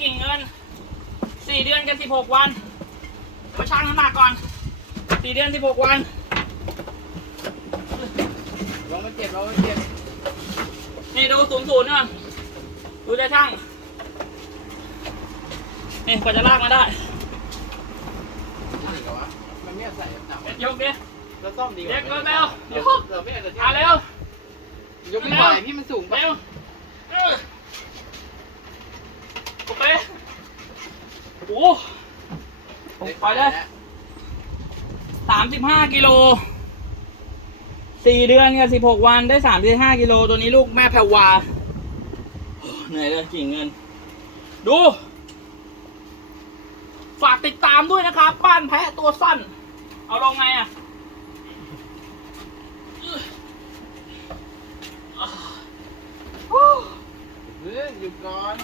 กิ่งเงินสี่เดือนกับสิบหกวันมาชั่งน้ำหนักก่อนสี่เดือนสิบหกวันลงมาเจ็บลงมาเจ็บนี่ดูศูนย์ศูนย์ก่อนดูได้ช่างนี่กว่าจะลากมาได้นี่เหรอวะมันไม่ใส่หนักยกดิแล้วซ่อมดีกว่าเด็กเร็วๆเดี๋ยวเราไม่เอาแต่อะเร็วยกไม่ไหวพี่มันสูงไป เร็วเออโอเค โอ้โหไปเลยสามสิบห้ากิโลสี่เดือนกับสิบหกวันได้สามสิบห้ากิโลตัวนี้ลูกแม่แพรวาเหนื่อยเลยกิ่งเงิน ดู ฝากติดตามด้วยนะครับบ้านแพะตัวสั้น เอาลงไงอะเฮ้ยหยุดก่อน